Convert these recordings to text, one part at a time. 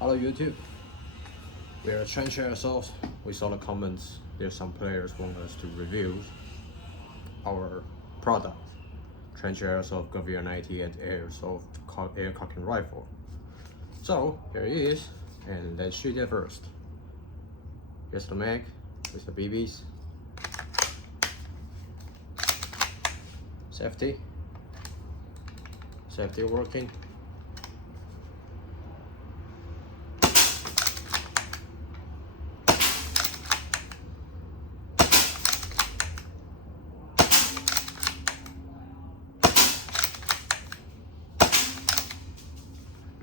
Hello YouTube. We are Trench Airsoft. We saw the comments. There's some players want us to review our product, Trench Airsoft Gewehr98 Airsoft air cocking rifle. So here it is, and let's shoot it first. Here's the mag with the BBs. Safety working.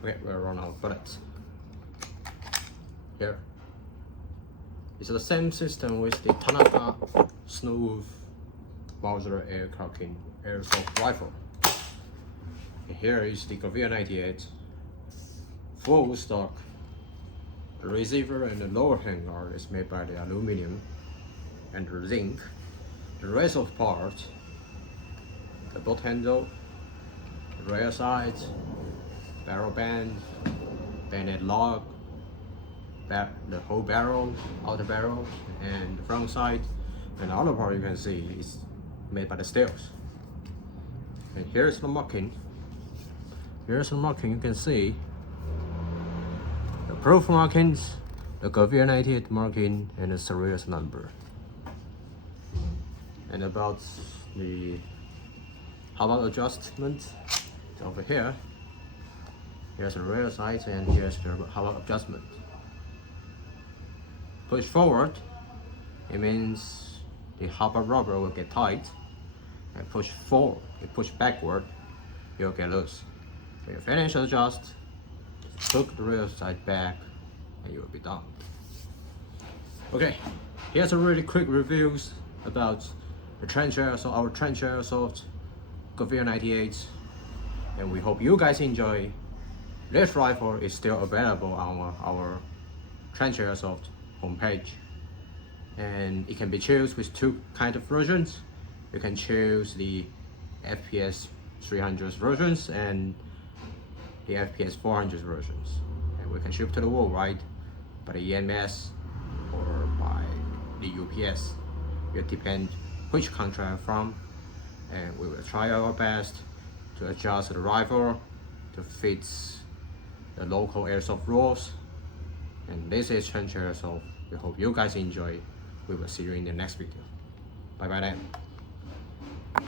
Okay, we're running out of bullets. Here. It's the same system with the Tanaka Smooth Bowser air cocking airsoft rifle. Here is the Gewehr98 full stock. The receiver and the lower handguard is made by the aluminum and the zinc. The rest of part, the bolt handle, the rear sides, barrel band, bayonet log, the whole barrel, outer barrel, and the front side, and the other part you can see is made by the steels. And here's the marking. Here's the marking. You can see the proof markings, the Gewehr98 marking, and the serious number. And about the hub adjustment, it's over here. Here's the rear side, and here's the hub adjustment. Push forward, it means the hopper rubber will get tight, and push forward, you push backward, you'll get loose. When you finish the adjust, hook the rear side back, and you will be done. Okay, here's a really quick reviews about the Trench Airsoft, our Trench Airsoft Gewehr98, and we hope you guys enjoy. This rifle is still available on our Trench Airsoft homepage, and it can be chosen with two kind of versions. You can choose the FPS 300 versions and the FPS 400 versions, and we can ship to the worldwide by the EMS or by the UPS. It depends which country I'm from, and we will try our best to adjust the rifle to fit the local airsoft rules. And this is Trench Airsoft. We hope you guys enjoy. We will see you in the next video. Bye bye then.